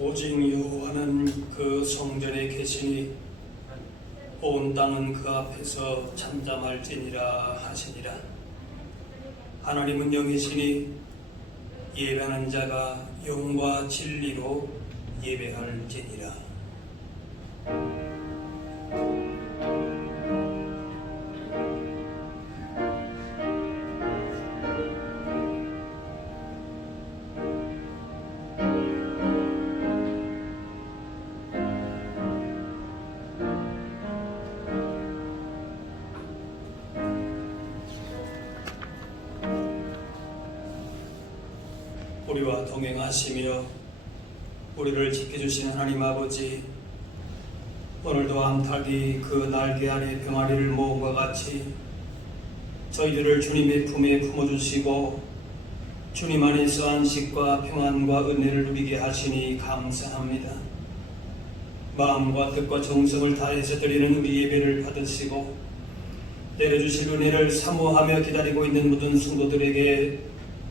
오직 여호와는 그 성전에 계시니 온 땅은 그 앞에서 잠잠할지니라 하시니라. 하나님은 영이시니 예배하는 자가 영과 진리로 예배할지니라. 우리와 동행하시며 우리를 지켜주시는 하나님 아버지, 오늘도 암탉이 그 날개 아래 병아리를 모음과 같이 저희들을 주님의 품에 품어주시고 주님 안에서 안식과 평안과 은혜를 누리게 하시니 감사합니다. 마음과 뜻과 정성을 다해서 드리는 우리 예배를 받으시고 내려주실 은혜를 사모하며 기다리고 있는 모든 성도들에게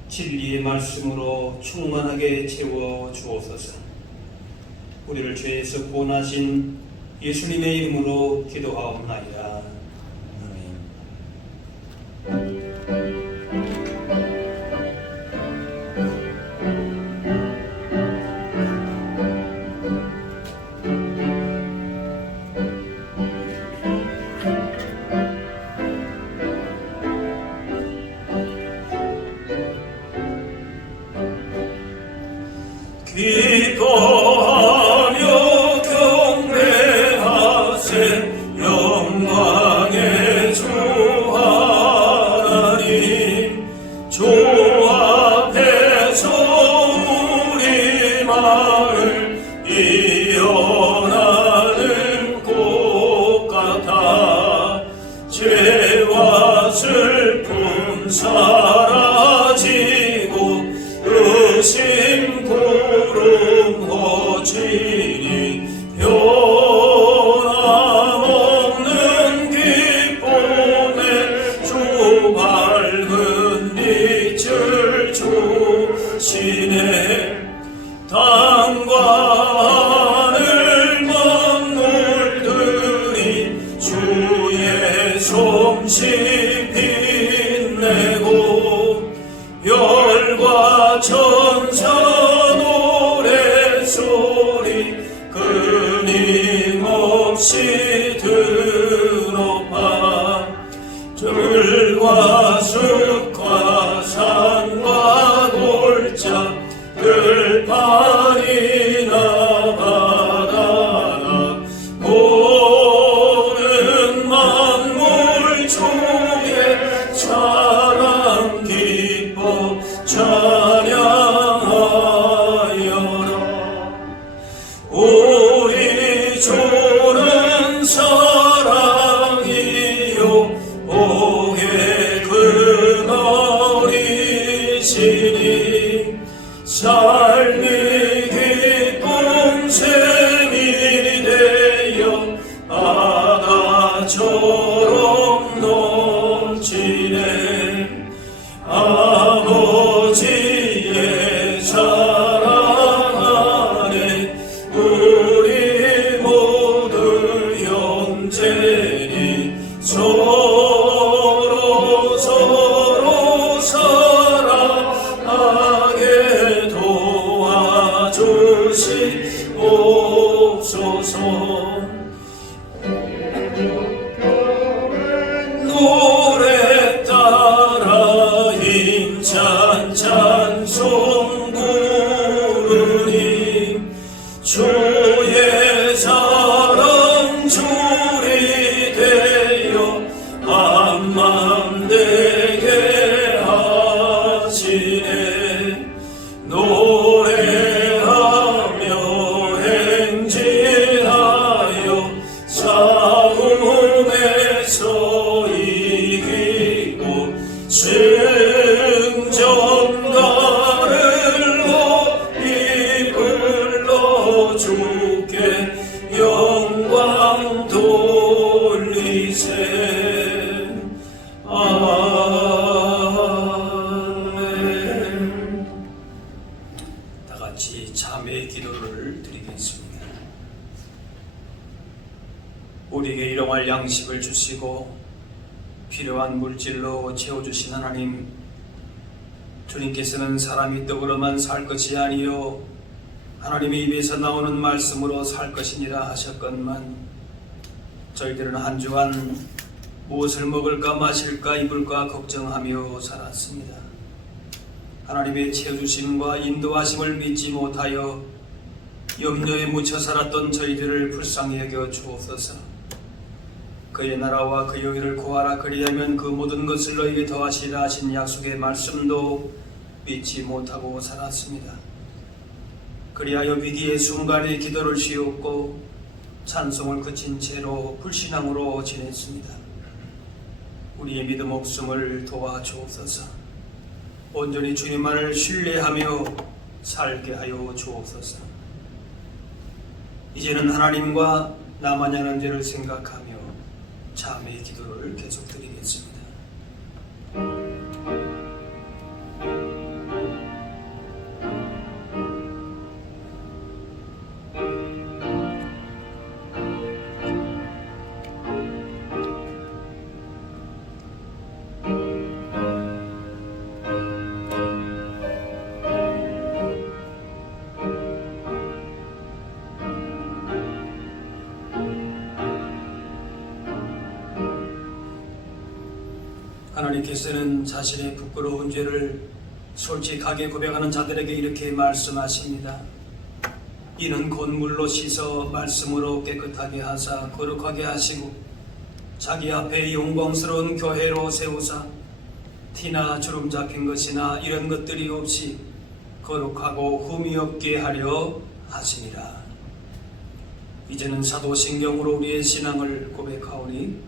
진리의 말씀으로 충만하게 채워 주옵소서. 우리를 죄에서 구원하신 예수님의 이름으로 기도하옵나이다. 아멘. 기뻐하며 경배하세 영광의 주 하나님, 주 앞에서 우리 마을 이어나는 꽃 같아 죄와 슬픔 사라지고 의심 구름 거치니 변함없는 기쁨에 주 밝은 빛을 주시네. 땅과 하늘 만물들이 주의 솜씨 빛내고 별과 천사 노래소리 끊임없이 들어봐. 들과 숲과 산과 골짜 들판이나 바다나 모든 만물 중에 사랑 기뻐 찬양하여라. 우리 주는 사랑이요 복의 근원이시니 삶이 기쁨 샘이 되어 바다처럼 넘치네. 아버지의 사랑 안에 우리 모두 영제니 서로 사랑하게 도와주시옵소서. 노래 따라 힘찬 찬송 부르니 주의 사랑 줄이 되어 한맘 되게 하시네. 노래하며 행진하여 싸움에서 이기고 승전가를 높이 불러 주께 영광 돌리세. 아멘. 다 같이 자매의 기도를 양식을 주시고 필요한 물질로 채워주신 하나님, 주님께서는 사람이 떡으로만 살 것이 아니요 하나님의 입에서 나오는 말씀으로 살 것이니라 하셨건만, 저희들은 한 주간 무엇을 먹을까 마실까 입을까 걱정하며 살았습니다. 하나님의 채워주심과 인도하심을 믿지 못하여 염려에 묻혀 살았던 저희들을 불쌍히 여겨 주옵소서. 그의 나라와 그의 의를 구하라, 그리하면 그 모든 것을 너에게 더하시리라 하신 약속의 말씀도 믿지 못하고 살았습니다. 그리하여 위기의 순간에 기도를 쉬었고 찬송을 그친 채로 불신앙으로 지냈습니다. 우리의 믿음 없음을 도와주옵소서. 온전히 주님만을 신뢰하며 살게 하여 주옵소서. 이제는 하나님과 나만의 하는 죄를 생각하며 참회의 기도를 계속 드리겠습니다. 하나님께서는 자신의 부끄러운 죄를 솔직하게 고백하는 자들에게 이렇게 말씀하십니다. 이는 곧 물로 씻어 말씀으로 깨끗하게 하사 거룩하게 하시고 자기 앞에 영광스러운 교회로 세우사 티나 주름 잡힌 것이나 이런 것들이 없이 거룩하고 흠이 없게 하려 하시니라. 이제는 사도신경으로 우리의 신앙을 고백하오니,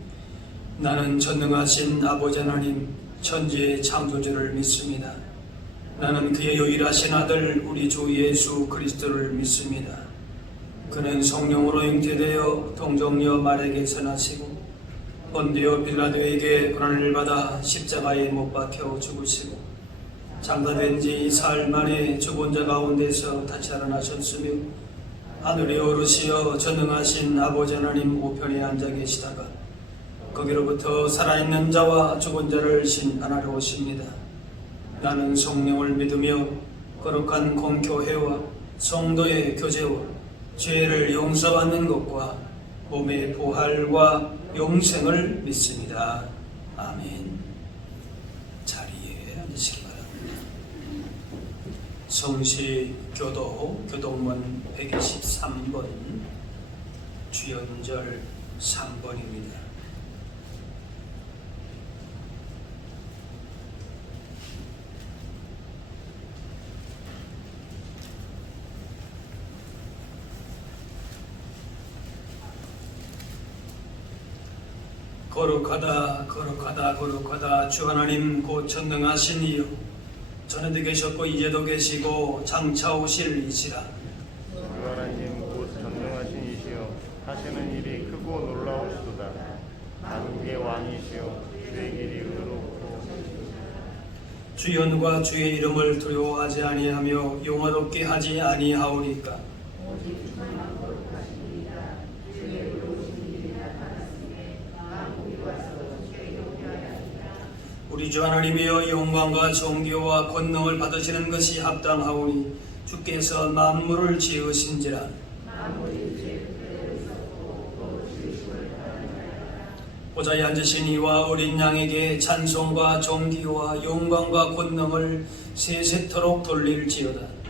나는 전능하신 아버지 하나님 천지의 창조주를 믿습니다. 나는 그의 유일하신 아들 우리 주 예수 그리스도를 믿습니다. 그는 성령으로 잉태되어 동정녀 마리아에게서 나시고 본디오 빌라도에게 고난을 받아 십자가에 못 박혀 죽으시고 장사된 지 사흘 만에 죽은 자 가운데서 다시 살아나셨으며 하늘에 오르시어 전능하신 아버지 하나님 우편에 앉아 계시다가 거기로부터 살아있는 자와 죽은 자를 심판하러 오십니다. 나는 성령을 믿으며 거룩한 공교회와 성도의 교제와 죄를 용서받는 것과 몸의 부활과 용생을 믿습니다. 아멘. 자리에 앉으시기 바랍니다. 성시교도 교동문 123번 주연절 3번입니다. 거룩하다 거룩하다 거룩하다 주 하나님 곧 전능하신 이요 전에도 계셨고 이제도 계시고 장차 오실 이시라. 주 하나님 곧 전능하신 이시여 하시는 일이 크고 놀라우시도다. 만국의 왕이시여 주의 길이 의롭고 주 연과 주의 이름을 두려워하지 아니하며 용화롭게 하지 아니하오니까. 우리 주 하나님이여 영광과 존귀와 권능을 받으시는 것이 합당하오니 주께서 만물을 지으신지라. 보좌에 앉으신 이와 어린 양에게 찬송과 존귀와 영광과 권능을 세세토록 돌릴지어다.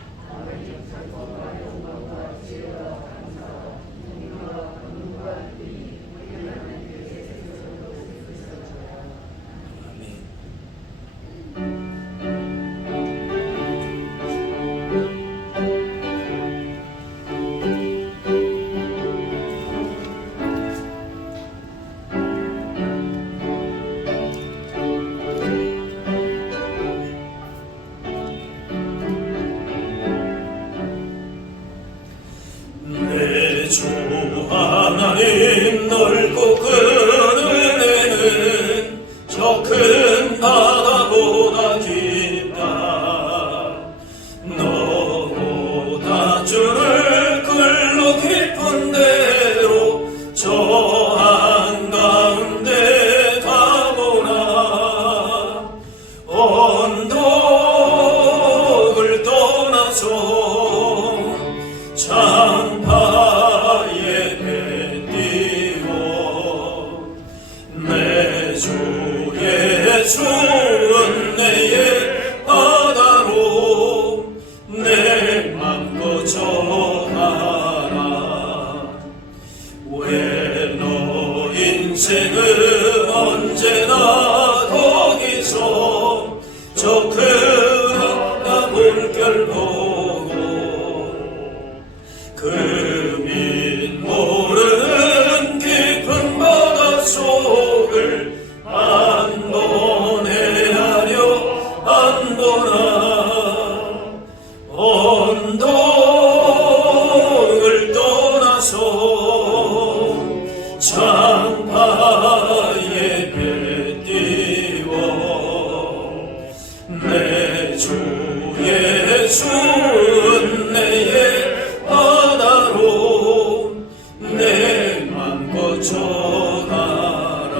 주은 내의 바다로 내 맘껏 전하라.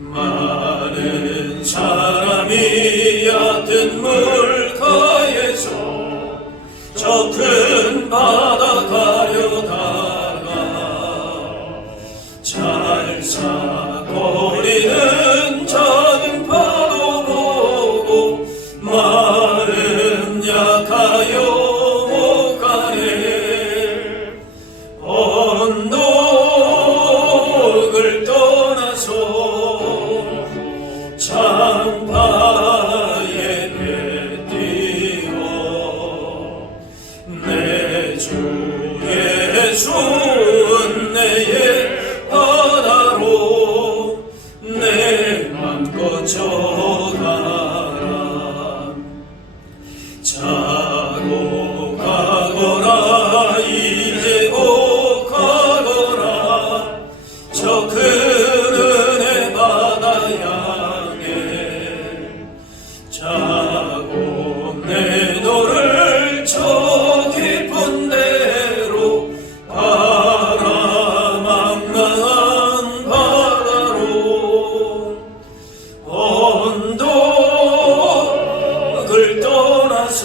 많은 사람이 얕은 물가에서 저 큰 바다 가려다가 찰싹거리는 작은 파도 보고 마음 약하여 못 가네. 언덕을 떠나서 창파에 내뛰어 내 주의 주은 내의 바다로 내 맘껏 전하라. 자고 가거라 이제 곧 가거라 저 큰 은혜 바다 향해. 자고 내 너를 저 깊은 데로 바라망망한 바다로 언덕을 떠나서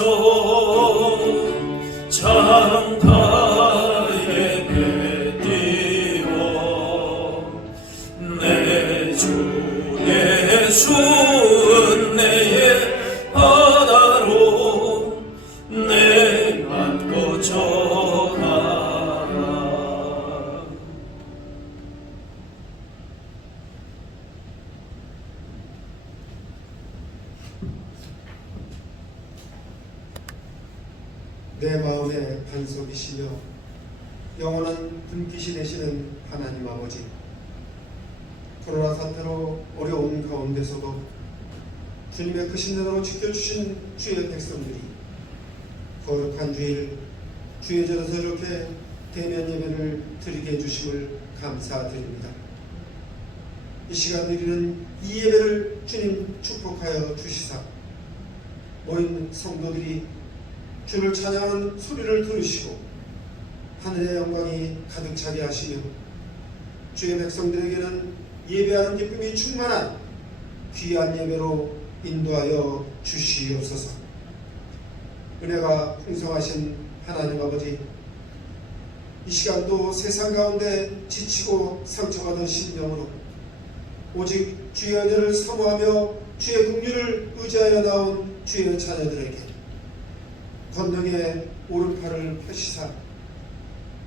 창파에 내뛰어 내 주의 주은 내의 바다로 내 맘껏 전하라. 내 마음의 반석이시며 영원한 분깃이 되시는 하나님 아버지, 코로나 사태로 어려운 가운데서도 주님의 크신 은혜로 지켜주신 주의 백성들이 거룩한 주일 주의 절에서 이렇게 대면 예배를 드리게 해주심을 감사드립니다. 이 시간 드리는 이 예배를 주님 축복하여 주시사 모인 성도들이 주를 찬양하는 소리를 들으시고 하늘의 영광이 가득 차게 하시며 주의 백성들에게는 예배하는 기쁨이 충만한 귀한 예배로 인도하여 주시옵소서. 은혜가 풍성하신 하나님 아버지, 이 시간도 세상 가운데 지치고 상처받은 심령으로 오직 주의 은혜를 사모하며 주의 긍휼을 의지하여 나온 주의 자녀들에게 권능의 오른팔을 펴시사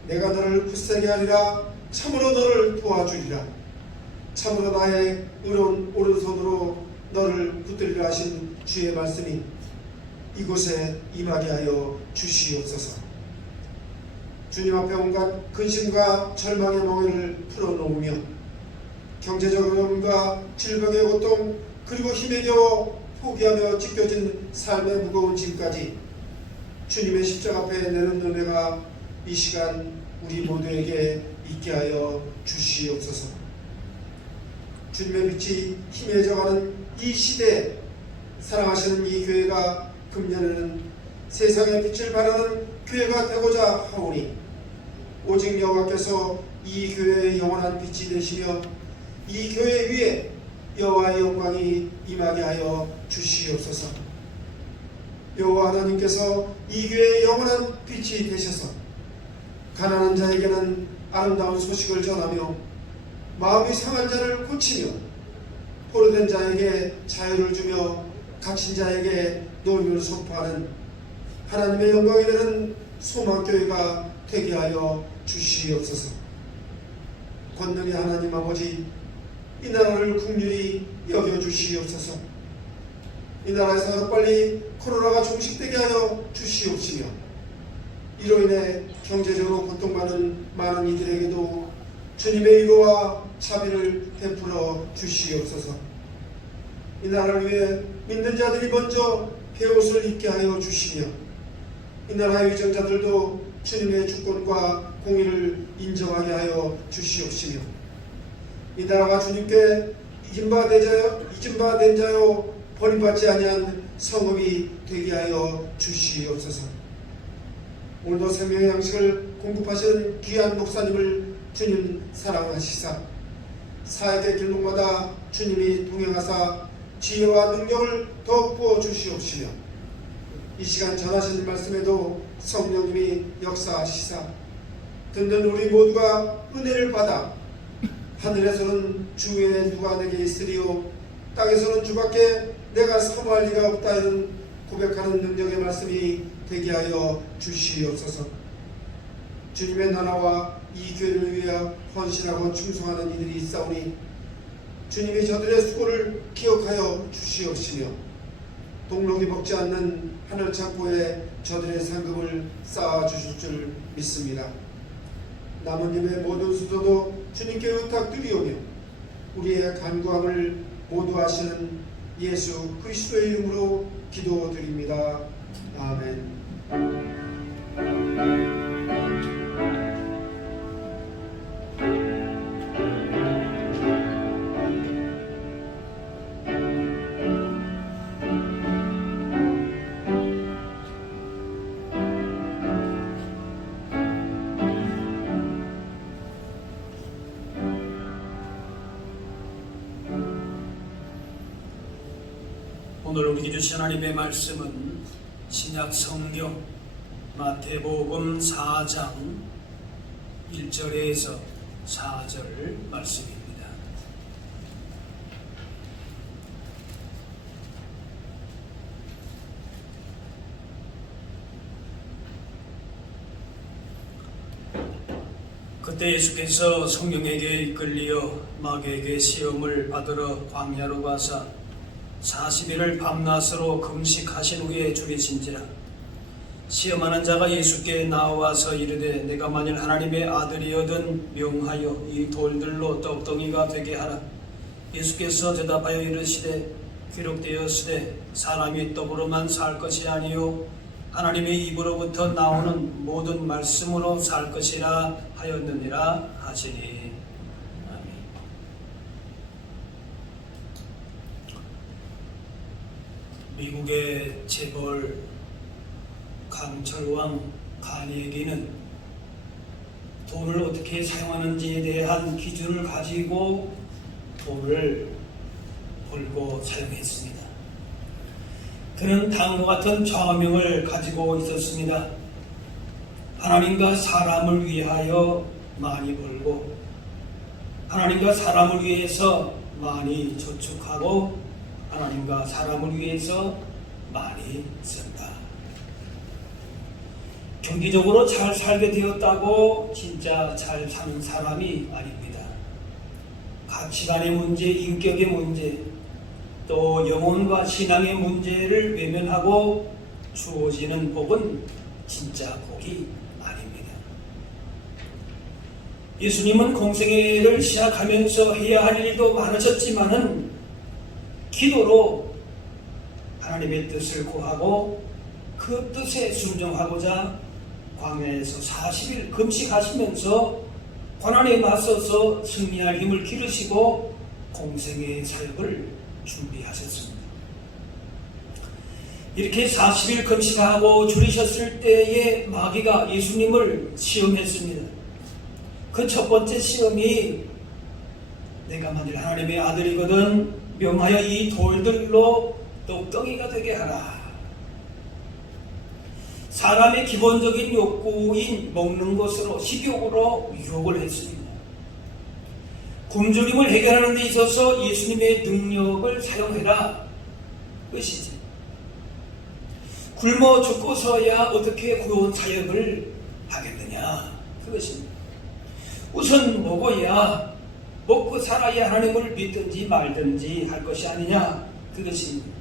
내가 너를 굳세게 하리라, 참으로 너를 도와주리라, 참으로 나의 의로운 오른손으로 너를 붙들리라 하신 주의 말씀이 이곳에 임하게 하여 주시옵소서. 주님 앞에 온갖 근심과 절망의 멍에를 풀어놓으며 경제적 어려움과 질병의 고통 그리고 힘에 겨워 포기하며 찢겨진 삶의 무거운 짐까지 주님의 십자가 앞에 내는 은혜가 이 시간 우리 모두에게 있게 하여 주시옵소서. 주님의 빛이 희미해져가는 이 시대에 사랑하시는 이 교회가 금년에는 세상의 빛을 발하는 교회가 되고자 하오니 오직 여호와께서 이 교회의 영원한 빛이 되시며 이 교회 위에 여호와의 영광이 임하게 하여 주시옵소서. 여호와 하나님께서 이 교회의 영원한 빛이 되셔서 가난한 자에게는 아름다운 소식을 전하며 마음이 상한 자를 고치며 포로된 자에게 자유를 주며 갇힌 자에게 노임을 선포하는 하나님의 영광이 되는 소망교회가 되게 하여 주시옵소서. 권능의 하나님 아버지, 이 나라를 긍휼히 여겨주시옵소서. 이 나라에서 빨리 코로나가 종식되게 하여 주시옵시며 이로 인해 경제적으로 고통받는 많은 이들에게도 주님의 위로와 자비를 베풀어 주시옵소서. 이 나라를 위해 믿는 자들이 먼저 배옷을 입게 하여 주시며 이 나라의 위정자들도 주님의 주권과 공의를 인정하게 하여 주시옵시며 이 나라가 주님께 잊은 바 된 자요 버림받지 아니한 성읍이 되게 하여 주시옵소서. 오늘도 생명의 양식을 공급하시는 귀한 목사님을 주님 사랑하시사 사역의 길목마다 주님이 동행하사 지혜와 능력을 더욱 부어 주시옵시며 이 시간 전하시는 말씀에도 성령님이 역사하시사 듣는 우리 모두가 은혜를 받아 하늘에서는 주 외에 누가 내게 있으리요 땅에서는 주밖에 내가 사모할 리가 없다 이런 고백하는 능력의 말씀이 되게 하여 주시옵소서. 주님의 나라와 이 교회를 위해 헌신하고 충성하는 이들이 있사오니 주님이 저들의 수고를 기억하여 주시옵시며 동록이 먹지 않는 하늘 창고에 저들의 상급을 쌓아 주실 줄 믿습니다. 남은 예배 모든 수도도 주님께 의탁드리오며 우리의 간구함을 모두 하시는 예수 그리스도의 이름으로 기도드립니다. 아멘. 오늘 우리에게 주신 하나님의 말씀은 신약 성경 마태복음 4장 1절에서 4절 말씀입니다. 그때 예수께서 성령에게 이끌리어 마귀에게 시험을 받으러 광야로 가사 40일을 밤낮으로 금식하신 후에 죽이신지라. 시험하는 자가 예수께 나와서 이르되 내가 만일 하나님의 아들이거든 명하여 이 돌들로 떡덩이가 되게 하라. 예수께서 대답하여 이르시되 기록되었으되 사람이 떡으로만 살 것이 아니요 하나님의 입으로부터 나오는 모든 말씀으로 살 것이라 하였느니라 하시니. 미국의 재벌 강철왕 카니에기는 돈을 어떻게 사용하는지에 대한 기준을 가지고 돈을 벌고 사용했습니다. 그는 다음과 같은 좌명을 가지고 있었습니다. 하나님과 사람을 위하여 많이 벌고 하나님과 사람을 위해서 많이 저축하고 하나님과 사람을 위해서 많이 쓴다. 경기적으로 잘 살게 되었다고 진짜 잘 사는 사람이 아닙니다. 가치관의 문제, 인격의 문제, 또 영혼과 신앙의 문제를 외면하고 주어지는 복은 진짜 복이 아닙니다. 예수님은 공생애를 시작하면서 해야 할 일도 많으셨지만은 기도로 하나님의 뜻을 구하고 그 뜻에 순종하고자 광야에서 40일 금식하시면서 고난에 맞서서 승리할 힘을 기르시고 공생의 사역을 준비하셨습니다. 이렇게 40일 금식하고 줄이셨을 때에 마귀가 예수님을 시험했습니다. 그 첫 번째 시험이 내가 만일 하나님의 아들이거든 명하여 이 돌들로 떡덩이가 되게 하라. 사람의 기본적인 욕구인 먹는 것으로 식욕으로 유혹을 했습니다. 굶주림을 해결하는 데 있어서 예수님의 능력을 사용해라. 그것이지. 굶어 죽고서야 어떻게 구원 사역을 하겠느냐. 그것입니다. 우선 먹어야 먹고 살아야 하나님을 믿든지 말든지 할 것이 아니냐. 그것입니다.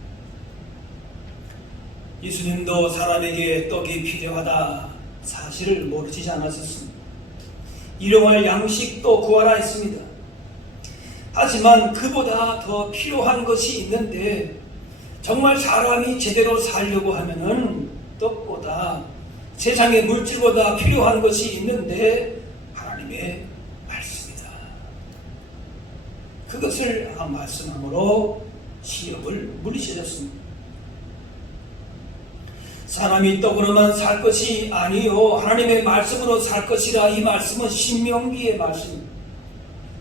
예수님도 사람에게 떡이 필요하다 사실을 모르시지 않았었습니다. 일용할 양식도 구하라 했습니다. 하지만 그보다 더 필요한 것이 있는데 정말 사람이 제대로 살려고 하면은 떡보다 세상의 물질보다 필요한 것이 있는데 하나님의 말씀이다. 그것을 말씀함으로 시험을 물리치셨습니다. 사람이 떡으로만 살 것이 아니요 하나님의 말씀으로 살 것이라. 이 말씀은 신명기의 말씀입니다.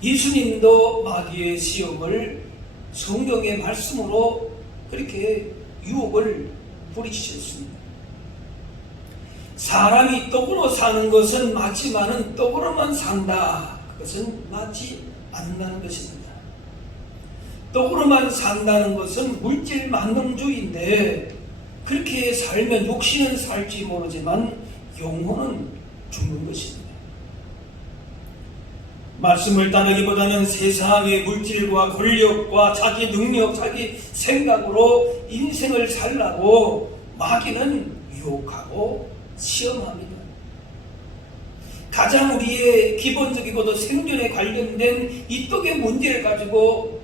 예수님도 마귀의 시험을 성경의 말씀으로 그렇게 유혹을 부리치셨습니다. 사람이 떡으로 사는 것은 맞지만은 떡으로만 산다, 그것은 맞지 않는다는 것입니다. 떡으로만 산다는 것은 물질 만능주의인데, 그렇게 살면 육신은 살지 모르지만 영혼은 죽는 것입니다. 말씀을 따르기보다는 세상의 물질과 권력과 자기 능력, 자기 생각으로 인생을 살라고 마귀는 유혹하고 시험합니다. 가장 우리의 기본적이고도 생존에 관련된 이 떡의 문제를 가지고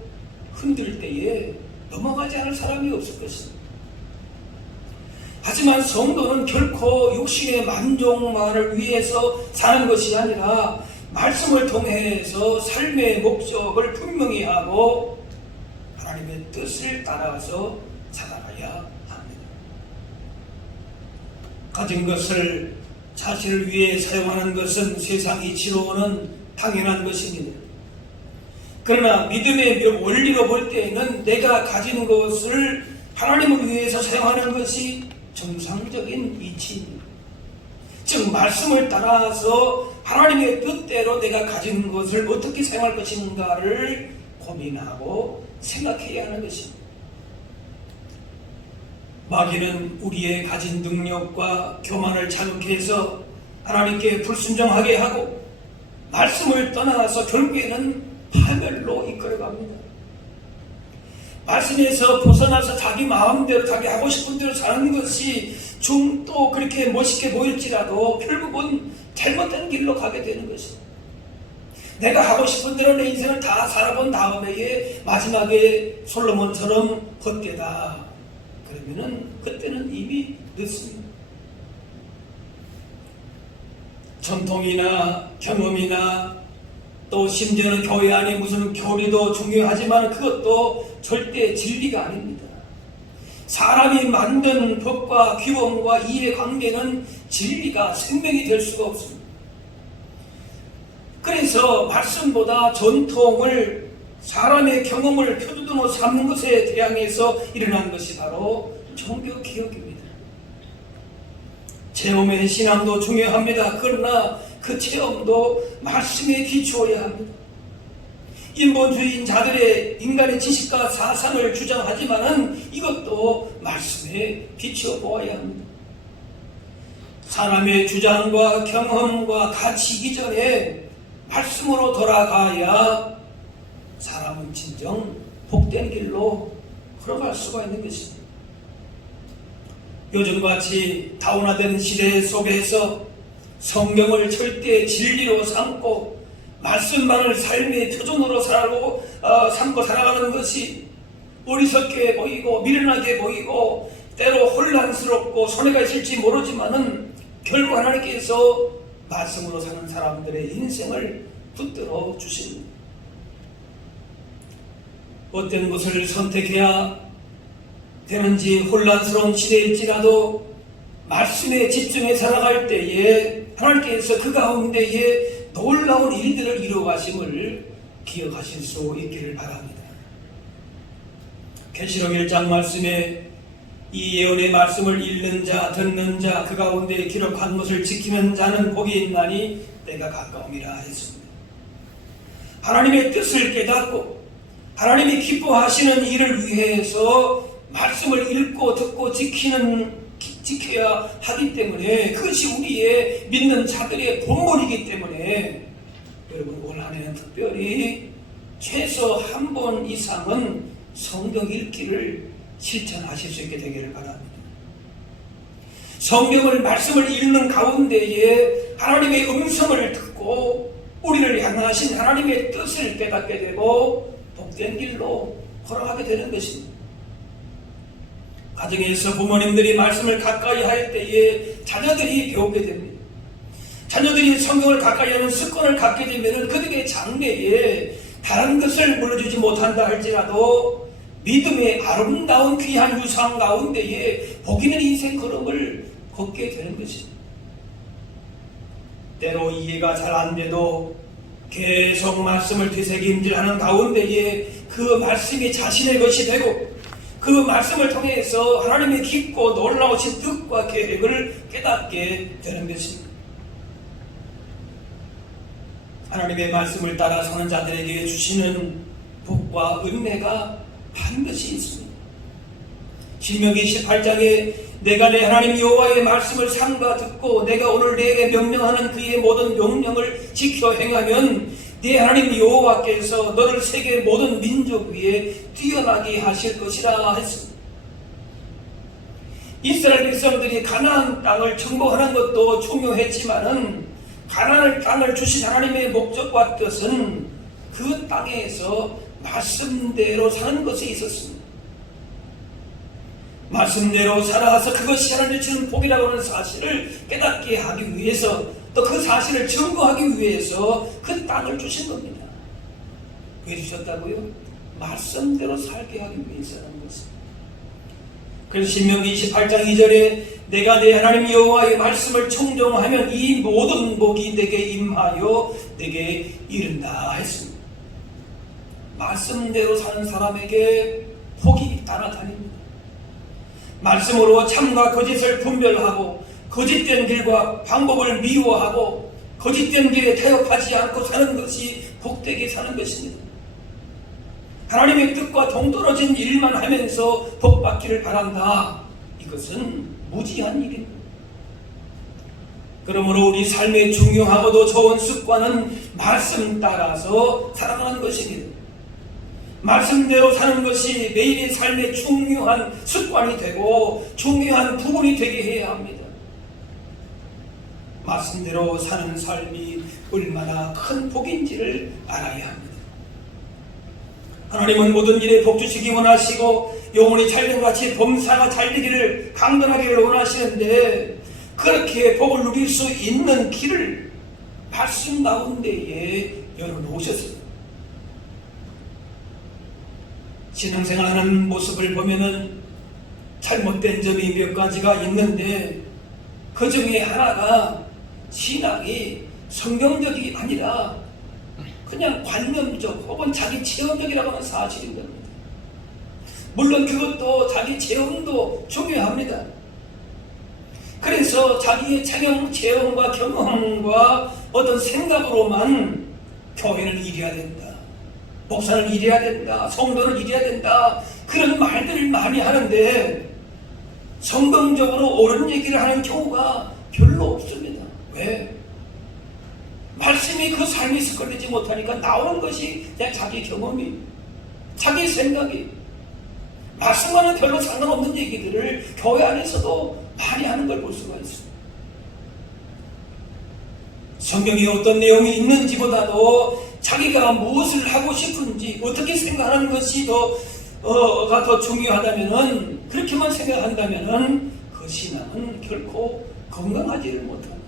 흔들 때에 넘어가지 않을 사람이 없을 것입니다. 하지만 성도는 결코 육신의 만족만을 위해서 사는 것이 아니라 말씀을 통해서 삶의 목적을 분명히 하고 하나님의 뜻을 따라서 살아가야 합니다. 가진 것을 자신을 위해 사용하는 것은 세상 이치로는 당연한 것입니다. 그러나 믿음의 원리로 볼 때에는 내가 가진 것을 하나님을 위해서 사용하는 것이 정상적인 이치입니다. 즉 말씀을 따라서 하나님의 뜻대로 내가 가진 것을 어떻게 사용할 것인가를 고민하고 생각해야 하는 것입니다. 마귀는 우리의 가진 능력과 교만을 자극해서 하나님께 불순종하게 하고 말씀을 떠나서 결국에는 파멸로 이끌어갑니다. 말씀에서 벗어나서 자기 마음대로 자기 하고 싶은 대로 사는 것이 좀 또 그렇게 멋있게 보일지라도 결국은 잘못된 길로 가게 되는 것입니다. 내가 하고 싶은 대로 내 인생을 다 살아본 다음에 마지막에 솔로몬처럼 헛되다 그러면은 그때는 이미 늦습니다. 전통이나 경험이나 또 심지어는 교회 안에 무슨 교리도 중요하지만 그것도 절대 진리가 아닙니다. 사람이 만든 법과 규범과 이해관계는 진리가 생명이 될 수가 없습니다. 그래서 말씀보다 전통을 사람의 경험을 표준으로 삼는 것에 대항해서 일어난 것이 바로 종교개혁입니다. 체험의 신앙도 중요합니다. 그러나 그 체험도 말씀에 기초해야 합니다. 인본주의인 자들의 인간의 지식과 사상을 주장하지만은 이것도 말씀에 비추어 보아야 합니다. 사람의 주장과 경험과 가치 이전에 말씀으로 돌아가야 사람은 진정 복된 길로 걸어갈 수가 있는 것입니다. 요즘같이 다운화된 시대 속에서 성경을 절대 진리로 삼고 말씀만을 삶의 표준으로 삼고 살아가는 것이 어리석게 보이고 미련하게 보이고 때로 혼란스럽고 손해가 있을지 모르지만은 결국 하나님께서 말씀으로 사는 사람들의 인생을 붙들어 주십니다. 어떤 것을 선택해야 되는지 혼란스러운 시대일지라도 말씀에 집중해 살아갈 때에 하나님께서 그 가운데에 놀라운 일들을 이루어가심을 기억하실 수 있기를 바랍니다. 계시록 1장 말씀에 이 예언의 말씀을 읽는 자, 듣는 자, 그 가운데 기록한 것을 지키는 자는 복이 있나니 때가 가까움이라 했습니다. 하나님의 뜻을 깨닫고 하나님이 기뻐하시는 일을 위해서 말씀을 읽고 듣고 지켜야 하기 때문에 그것이 우리의 믿는 자들의 본분이기 때문에 여러분 올 한 해는 특별히 최소 한 번 이상은 성경 읽기를 실천하실 수 있게 되기를 바랍니다. 성경을 말씀을 읽는 가운데에 하나님의 음성을 듣고 우리를 향하신 하나님의 뜻을 깨닫게 되고 복된 길로 걸어가게 되는 것입니다. 가정에서 부모님들이 말씀을 가까이 할 때에 자녀들이 배우게 됩니다. 자녀들이 성경을 가까이 하는 습관을 갖게 되면 그들의 장래에 다른 것을 물려주지 못한다 할지라도 믿음의 아름다운 귀한 유산 가운데에 복 있는 인생 걸음을 걷게 되는 것입니다. 때로 이해가 잘 안 돼도 계속 말씀을 되새김질하는 가운데에 그 말씀이 자신의 것이 되고 그 말씀을 통해서 하나님의 깊고 놀라우신 뜻과 계획을 깨닫게 되는 것입니다. 하나님의 말씀을 따라 사는 자들에게 주시는 복과 은혜가 반드시 있습니다. 신명기 18장에 내가 내 하나님 여호와의 말씀을 삼가 듣고 내가 오늘 내게 명령하는 그의 모든 명령을 지켜 행하면 네 하나님 여호와께서 너를 세계 모든 민족 위에 뛰어나게 하실 것이라 했습니다. 이스라엘 백성들이 가나안 땅을 정복하는 것도 중요했지만은 가나안 땅을 주신 하나님의 목적과 뜻은 그 땅에서 말씀대로 사는 것에 있었습니다. 말씀대로 살아가서 그것이 하나님의 주는 복이라고 하는 사실을 깨닫게 하기 위해서 또 그 사실을 증거하기 위해서 그 땅을 주신 겁니다. 왜 주셨다고요? 말씀대로 살게 하기 위해서라는 것입니다. 그래서 신명기 28장 2절에 내가 내 하나님 여호와의 말씀을 청종하면 이 모든 복이 내게 임하여 내게 이른다 했습니다. 말씀대로 사는 사람에게 복이 따라다닙니다. 말씀으로 참과 거짓을 분별하고 거짓된 길과 방법을 미워하고 거짓된 길에 타협하지 않고 사는 것이 복되게 사는 것입니다. 하나님의 뜻과 동떨어진 일만 하면서 복받기를 바란다. 이것은 무지한 일입니다. 그러므로 우리 삶의 중요하고도 좋은 습관은 말씀 따라서 살아가는 것입니다. 말씀대로 사는 것이 매일의 삶의 중요한 습관이 되고 중요한 부분이 되게 해야 합니다. 말씀대로 사는 삶이 얼마나 큰 복인지를 알아야 합니다. 하나님은 모든 일에 복 주시기 원하시고 영혼이 잘되고 같이 범사가 잘되기를 강건하기를 원하시는데 그렇게 복을 누릴 수 있는 길을 말씀 가운데에 열어놓으셨습니다. 신앙생활하는 모습을 보면은 잘못된 점이 몇 가지가 있는데 그 중에 하나가 신앙이 성경적이 아니라 그냥 관념적 혹은 자기 체험적이라고 하는 사실인 겁니다. 물론 그것도 자기 체험도 중요합니다. 그래서 자기의 체험과 경험과 어떤 생각으로만 교회는 이래야 된다, 목사는 이래야 된다, 성도는 이래야 된다, 그런 말들을 많이 하는데 성경적으로 옳은 얘기를 하는 경우가 별로 없습니다. 왜? 말씀이 그 삶이 스걸리지 못하니까 나오는 것이 그냥 자기 경험이, 자기 생각이, 말씀과는 별로 상관없는 얘기들을 교회 안에서도 많이 하는 걸 볼 수가 있습니다. 성경에 어떤 내용이 있는지보다도 자기가 무엇을 하고 싶은지 어떻게 생각하는 것이 더 중요하다면은, 그렇게만 생각한다면은 그 신앙은 결코 건강하지를 못합니다.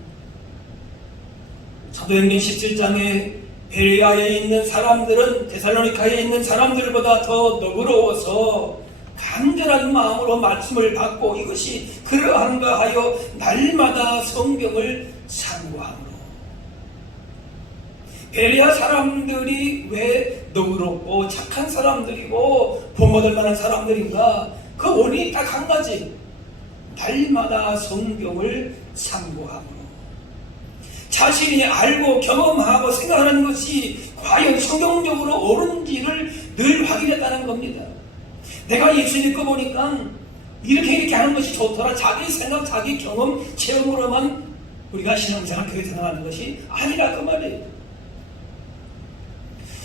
사도행전 17장에 베레아에 있는 사람들은 데살로니가에 있는 사람들보다 더 너그러워서 간절한 마음으로 말씀을 받고 이것이 그러한가 하여 날마다 성경을 상고함으로. 베레아 사람들이 왜 너그럽고 착한 사람들이고 본받을 만한 사람들인가? 그 원인이 딱 한 가지. 날마다 성경을 상고함으로. 자신이 알고 경험하고 생각하는 것이 과연 성경적으로 옳은지를 늘 확인했다는 겁니다. 내가 예수 믿고 보니까 이렇게 하는 것이 좋더라. 자기 생각, 자기 경험, 체험으로만 우리가 신앙생활, 교회 생활하는 것이 아니라 그 말이에요.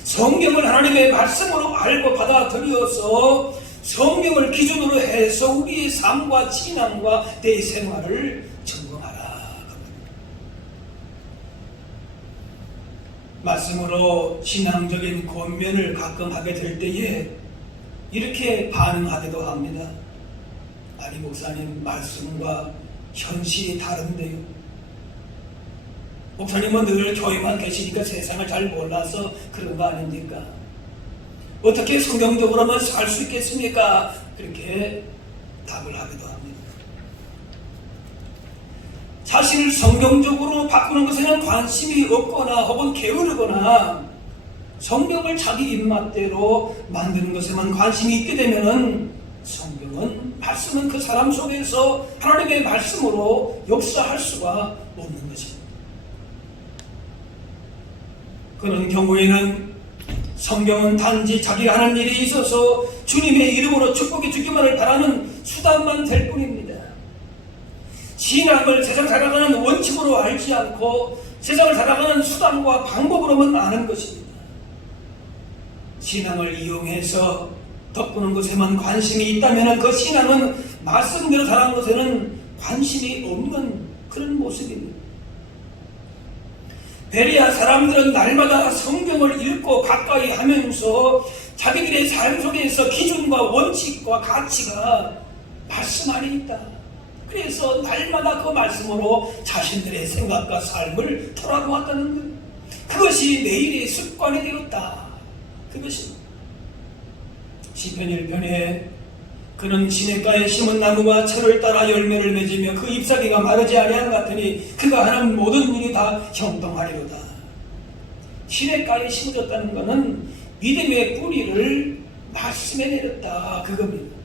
성경을 하나님의 말씀으로 알고 받아들여서 성경을 기준으로 해서 우리의 삶과 신앙과 내 생활을 점검하라. 말씀으로 신앙적인 권면을 가끔 하게 될 때에 이렇게 반응하기도 합니다. 아니 목사님, 말씀과 현실이 다른데요. 목사님은 늘 교회만 계시니까 세상을 잘 몰라서 그런 거 아닙니까? 어떻게 성경적으로만 살 수 있겠습니까? 그렇게 답을 하기도 합니다. 자신을 성경적으로 바꾸는 것에는 관심이 없거나 혹은 게으르거나 성경을 자기 입맛대로 만드는 것에만 관심이 있게 되면 성경은 말씀은 그 사람 속에서 하나님의 말씀으로 역사할 수가 없는 것입니다. 그런 경우에는 성경은 단지 자기가 하는 일이 있어서 주님의 이름으로 축복이 주기만을 바라는 수단만 될 뿐입니다. 신앙을 세상 살아가는 원칙으로 알지 않고 세상을 살아가는 수단과 방법으로만 아는 것입니다. 신앙을 이용해서 덮는 것에만 관심이 있다면 그 신앙은 말씀대로 살아가는 것에는 관심이 없는 그런 모습입니다. 베레아 사람들은 날마다 성경을 읽고 가까이 하면서 자기들의 삶 속에서 기준과 원칙과 가치가 말씀 안에 있다. 그래서 날마다 그 말씀으로 자신들의 생각과 삶을 돌아보았다는 것. 그것이 매일의 습관이 되었다. 그것입니다. 시편 1편에 그는 시냇가에 심은 나무가 철을 따라 열매를 맺으며 그 잎사귀가 마르지 아니한 같으니 그가 하는 모든 일이 다 형통하리로다. 시냇가에 심어졌다는 것은 믿음의 뿌리를 말씀에 내렸다. 그겁니다.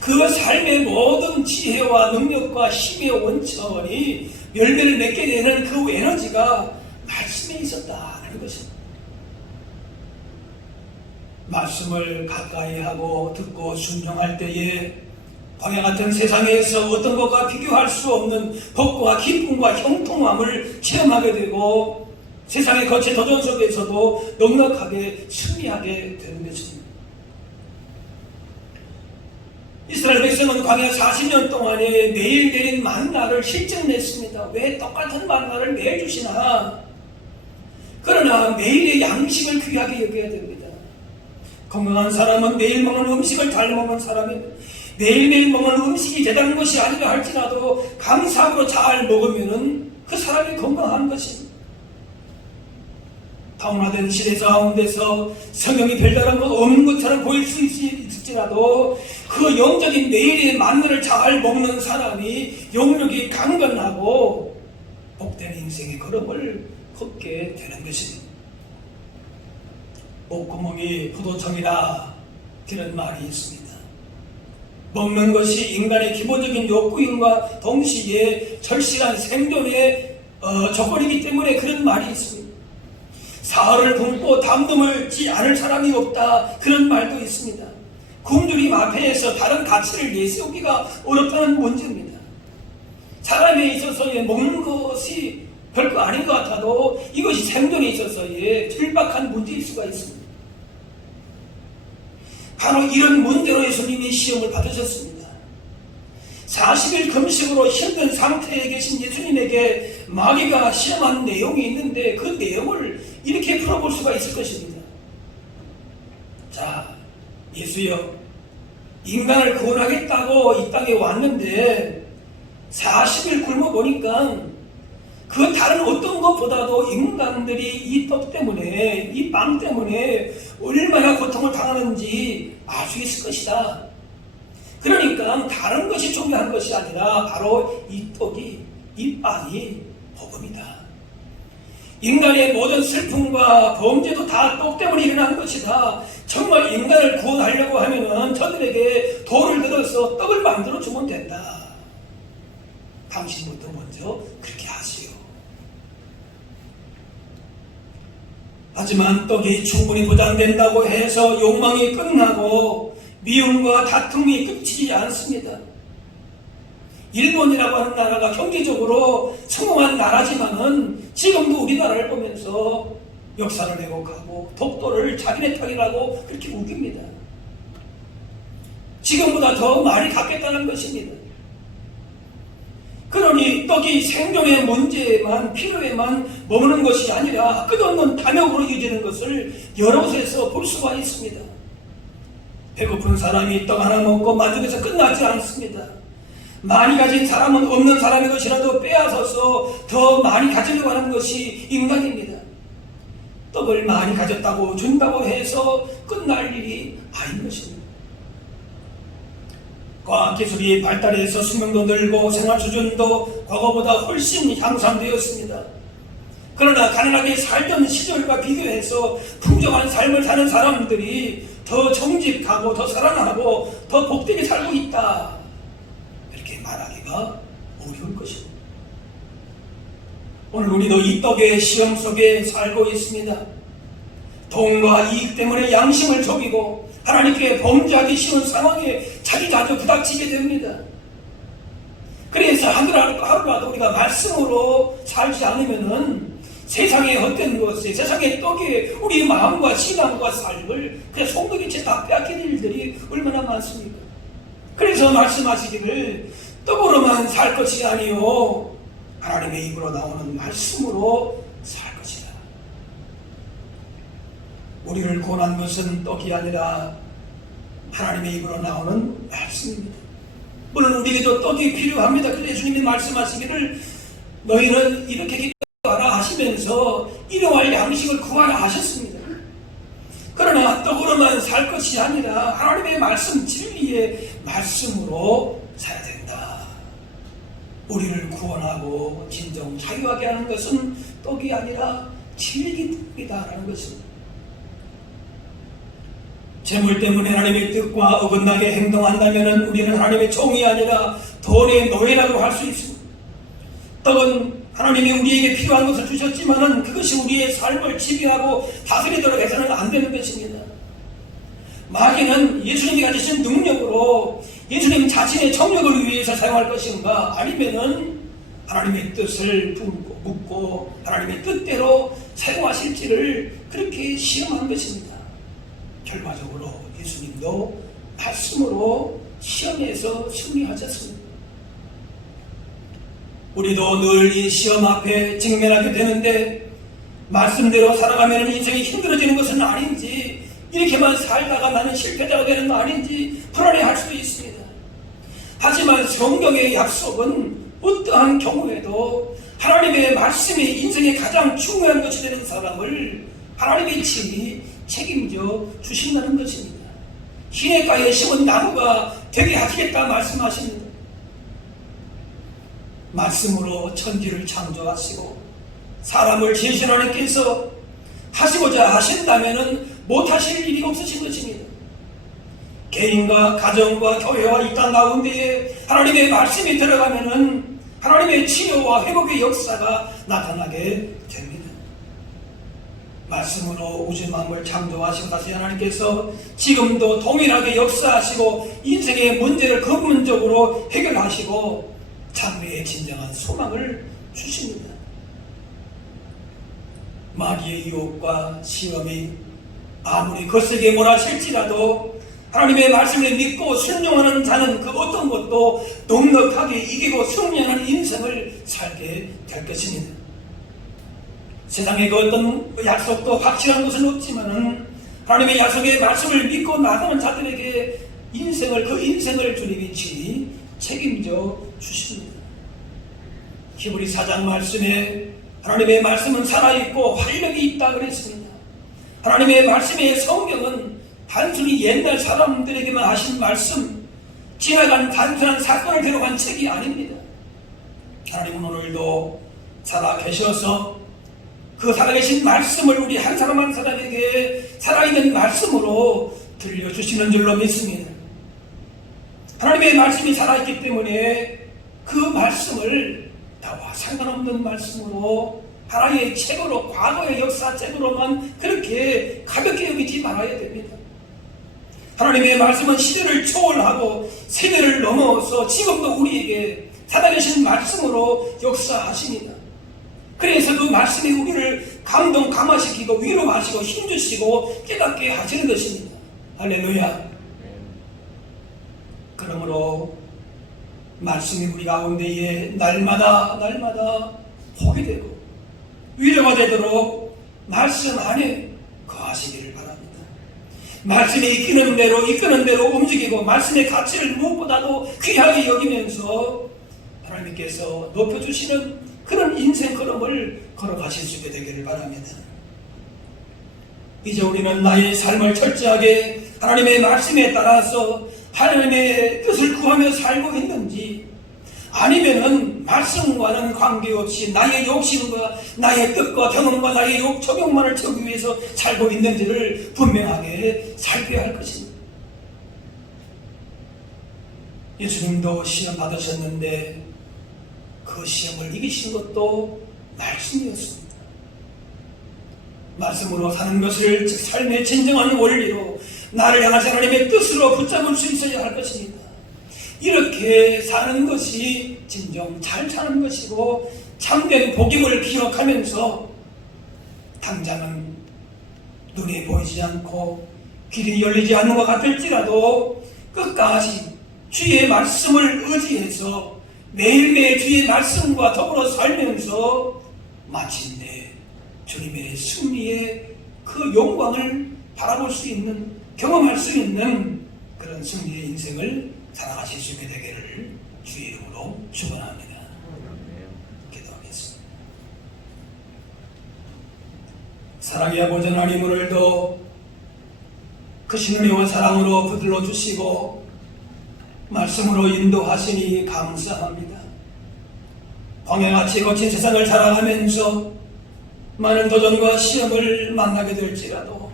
그 삶의 모든 지혜와 능력과 힘의 원천이 열매를 맺게 되는 그 에너지가 말씀에 있었다는 것입니다. 말씀을 가까이 하고 듣고 순종할 때에 광야 같은 세상에서 어떤 것과 비교할 수 없는 복과 기쁨과 형통함을 체험하게 되고 세상의 거친 도전 속에서도 넉넉하게 승리하게 되는 것입니다. 이스라엘 백성은 광야 40년 동안에 매일 내린 만나를 실증냈습니다. 왜 똑같은 만나를 매일 주시나? 그러나 매일의 양식을 귀하게 여겨야 됩니다. 건강한 사람은 매일 먹는 음식을 잘 먹는 사람입니다. 매일매일 먹는 음식이 대단한 것이 아니라 할지라도 감사함으로 잘 먹으면 그 사람이 건강한 것입니다. 다운화된 시대 가운데서 성경이 별다른 것 없는 것처럼 보일 수 있을지라도 그 영적인 매일의 만나를 잘 먹는 사람이 영력이 강건하고 복된 인생의 걸음을 걷게 되는 것입니다. 목구멍이 포도청이라 그런 말이 있습니다. 먹는 것이 인간의 기본적인 욕구인과 동시에 절실한 생존의 조건이기 때문에 그런 말이 있습니다. 사흘을 굶고 담듬을지 않을 사람이 없다. 그런 말도 있습니다. 굶주림 앞에서 다른 가치를 내세우기가 어렵다는 문제입니다. 사람에 있어서의 먹는 것이 별거 아닌 것 같아도 이것이 생존에 있어서의 절박한 문제일 수가 있습니다. 바로 이런 문제로 예수님이 시험을 받으셨습니다. 40일 금식으로 힘든 상태에 계신 예수님에게 마귀가 시험한 내용이 있는데 그 내용을 이렇게 풀어볼 수가 있을 것입니다. 자, 예수여, 인간을 구원하겠다고 이 땅에 왔는데 40일 굶어보니까 그 다른 어떤 것보다도 인간들이 이 떡 때문에, 이 빵 때문에 얼마나 고통을 당하는지 알 수 있을 것이다. 그러니까 다른 것이 중요한 것이 아니라 바로 이 떡이, 이 빵이 복음이다. 인간의 모든 슬픔과 범죄도 다 떡 때문에 일어난 것이다. 정말 인간을 구원하려고 하면은 저들에게 돌을 들어서 떡을 만들어 주면 된다. 당신부터 먼저 그렇게 하시오. 하지만 떡이 충분히 보장된다고 해서 욕망이 끝나고 미움과 다툼이 끝이지 않습니다. 일본이라고 하는 나라가 경제적으로 성공한 나라지만은 지금도 우리나라를 보면서 역사를 왜곡하고 독도를 자기네 땅이라고 그렇게 우깁니다. 지금보다 더 많이 갖겠다는 것입니다. 그러니 떡이 생존의 문제에만, 필요에만 머무는 것이 아니라 끝없는 탐욕으로 이어지는 것을 여러 곳에서 볼 수가 있습니다. 배고픈 사람이 떡 하나 먹고 만족해서 끝나지 않습니다. 많이 가진 사람은 없는 사람의 것이라도 빼앗아서 더 많이 가지려고 하는 것이 인간입니다. 떡을 많이 가졌다고 준다고 해서 끝날 일이 아닌 것입니다. 과학기술이 발달해서 수명도 늘고 생활수준도 과거보다 훨씬 향상되었습니다. 그러나 가난하게 살던 시절과 비교해서 풍족한 삶을 사는 사람들이 더 정직하고 더 사랑하고 더 복되게 살고 있다, 이렇게 말하기가 어려울 것입니다. 오늘 우리도 이 떡의 시험 속에 살고 있습니다. 돈과 이익 때문에 양심을 속이고 하나님께 범죄하기 쉬운 상황에 자주 부닥치게 됩니다. 그래서 하루라도 우리가 말씀으로 살지 않으면은 세상의 헛된 것에, 세상의 떡에 우리 마음과 신앙과 삶을 그냥 송두리째 다 빼앗긴 일들이 얼마나 많습니까? 그래서 말씀하시기를 떡으로만 살 것이 아니요 하나님의 입으로 나오는 말씀으로 살 것이다. 우리를 구원한 것은 떡이 아니라 하나님의 입으로 나오는 말씀입니다. 물론 우리에게도 떡이 필요합니다. 그래서 예수님이 말씀하시기를 너희는 이렇게 기도하라 하시면서 일용할 양식을 구하라 하셨습니다. 그러나 떡으로만 살 것이 아니라 하나님의 말씀, 진리의 말씀으로 살아야 된다. 우리를 구원하고 진정 자유하게 하는 것은 떡이 아니라 진리이기 때문이다라는 것입니다. 재물 때문에 하나님의 뜻과 어긋나게 행동한다면 우리는 하나님의 종이 아니라 돈의 노예라고 할 수 있습니다. 떡은 하나님이 우리에게 필요한 것을 주셨지만 그것이 우리의 삶을 지배하고 다스리도록 해서는 안 되는 것입니다. 마귀는 예수님이 가지신 능력으로 예수님 자신의 정력을 위해서 사용할 것인가, 아니면은 하나님의 뜻을 묻고 하나님의 뜻대로 사용하실지를 그렇게 시험한 것입니다. 결과적으로 예수님도 말씀으로 시험에서 승리하셨습니다. 우리도 늘 이 시험 앞에 직면하게 되는데 말씀대로 살아가면 인생이 힘들어지는 것은 아닌지, 이렇게만 살다가 나는 실패자가 되는 거 아닌지 불안해할 수도 있습니다. 하지만 성경의 약속은 어떠한 경우에도 하나님의 말씀이 인생의 가장 중요한 것이 되는 사람을 하나님의 친히 책임져 주신다는 것입니다. 시냇가에 심은 나무가 되게 하시겠다 말씀하십니다. 말씀으로 천지를 창조하시고 사람을 지으신 하나님께서 하시고자 하신다면 못하실 일이 없으신 것입니다. 개인과 가정과 교회와 이 땅 가운데에 하나님의 말씀이 들어가면 하나님의 치료와 회복의 역사가 나타나게 됩니다. 말씀으로 우주 만물을 창조하시고 다시 하나님께서 지금도 동일하게 역사하시고 인생의 문제를 근본적으로 해결하시고 장래의 진정한 소망을 주십니다. 마귀의 유혹과 시험이 아무리 거세게 몰아칠지라도 하나님의 말씀을 믿고 순종하는 자는 그 어떤 것도 넉넉하게 이기고 승리하는 인생을 살게 될 것입니다. 세상에 그 어떤 약속도 확실한 것은 없지만은 하나님의 약속의 말씀을 믿고 나가는 자들에게 그 인생을 주님이 친히 책임져 주십니다. 히브리 4장 말씀에 하나님의 말씀은 살아있고 활력이 있다 그랬습니다. 하나님의 말씀의 성경은 단순히 옛날 사람들에게만 하신 말씀, 지나간 단순한 사건을 기록한 책이 아닙니다. 하나님은 오늘도 살아계셔서 그 살아계신 말씀을 우리 한 사람 한 사람에게 살아있는 말씀으로 들려주시는 줄로 믿습니다. 하나님의 말씀이 살아있기 때문에 그 말씀을 나와 상관없는 말씀으로 하나의 책으로, 과거의 역사책으로만 그렇게 가볍게 여기지 말아야 됩니다. 하나님의 말씀은 시대를 초월하고 세대를 넘어서 지금도 우리에게 살아계신 말씀으로 역사하십니다. 그래서 그 말씀이 우리를 감화시키고 위로하시고 힘주시고 깨닫게 하시는 것입니다. 할렐루야. 그러므로 말씀이 우리 가운데에 날마다 복이 되고 위로가 되도록 말씀 안에 거하시기를 바랍니다. 말씀이 이끄는 대로 움직이고 말씀의 가치를 무엇보다도 귀하게 여기면서 하나님께서 높여주시는 그런 인생 걸음을 걸어가실 수 있게 되기를 바랍니다. 이제 우리는 나의 삶을 철저하게 하나님의 말씀에 따라서 하나님의 뜻을 구하며 살고 있는지, 아니면은 말씀과는 관계없이 나의 욕심과 나의 뜻과 경험과 나의 적용만을 채우기 위해서 살고 있는지를 분명하게 살펴야 할 것입니다. 예수님도 시험 받으셨는데 그 시험을 이기신 것도 말씀이었습니다. 말씀으로 사는 것을, 즉 삶의 진정한 원리로 나를 향하신 하나님의 뜻으로 붙잡을 수 있어야 할 것입니다. 이렇게 사는 것이 진정 잘 사는 것이고, 참된 복임을 기억하면서 당장은 눈에 보이지 않고 귀이 열리지 않는 것 같을지라도 끝까지 주의 말씀을 의지해서 매일매일 주의 말씀과 더불어 살면서 마침내 주님의 승리의 그 영광을 바라볼 수 있는, 경험할 수 있는 그런 승리의 인생을 살아가실 수 있게 되기를 주의 이름으로 축원합니다. 기도하겠습니다. 사랑의 아버지 하나님, 오늘도 크신 은혜와 사랑으로 붙들어 주시고 말씀으로 인도하시니 감사합니다. 광야같이 거친 세상을 살아가면서 많은 도전과 시험을 만나게 될지라도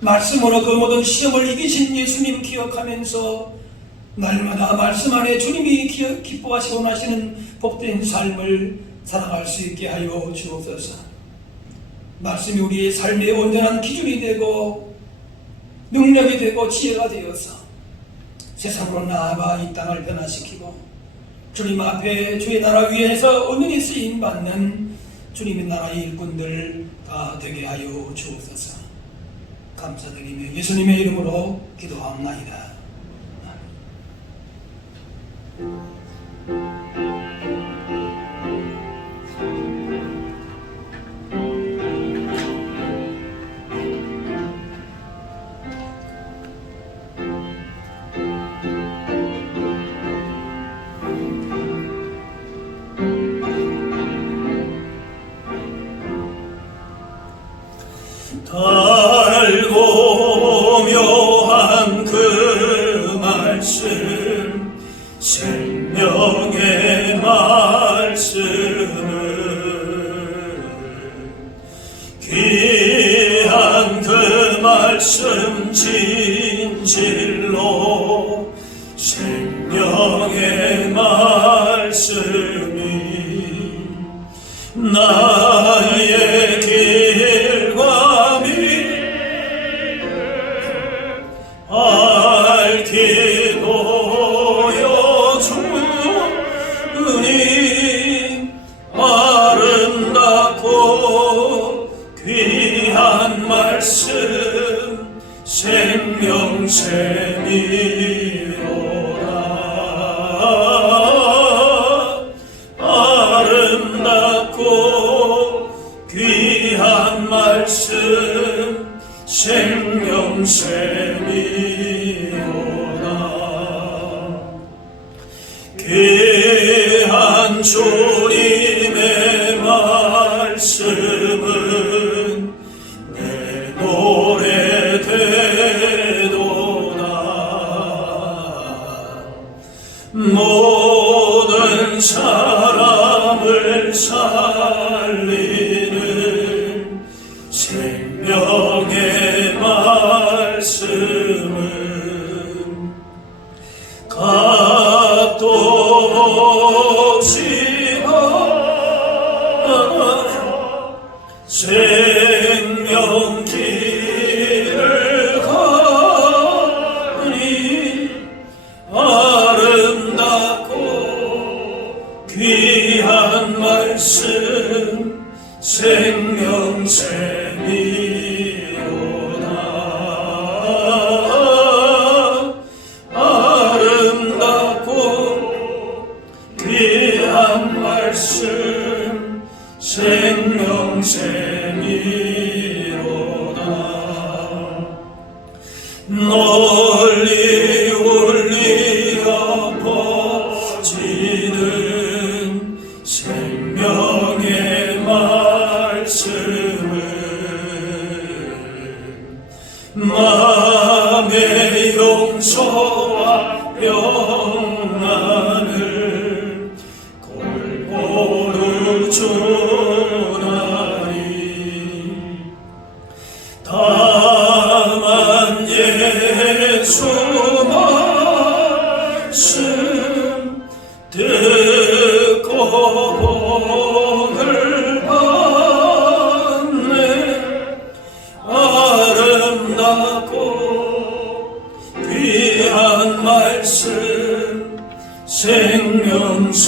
말씀으로 그 모든 시험을 이기신 예수님 기억하면서 날마다 말씀 안에 주님이 기뻐하시고 원하시는 복된 삶을 살아갈 수 있게 하여 주옵소서. 말씀이 우리의 삶의 온전한 기준이 되고 능력이 되고 지혜가 되어서 세상으로 나아가 이 땅을 변화시키고 주님 앞에 주의 나라 위에서 온전히 쓰임받는 주님의 나라의 일꾼들 다 되게 하여 주옵소서. 감사드리며 예수님의 이름으로 기도하옵나이다. 달고 묘한 그 말씀, 생명의 말씀을, 귀한 그 말씀 진실로, 생명의 말씀이 나의 길과 미를 밝히 보여주니 아름답고 귀한 말씀 생명샘이로다. 아름답고 귀한 말씀 생명샘이로다. 귀한 주님의 말씀은 내 노래 되도다. 모든 사람을 살리는 생명의 말씀을 값도 없이 받아 생명 길을 가니 아름답고 귀한 말씀 생명샘이로다. 아름답고 귀한 말씀 생명샘이로다. 생명샘이로다.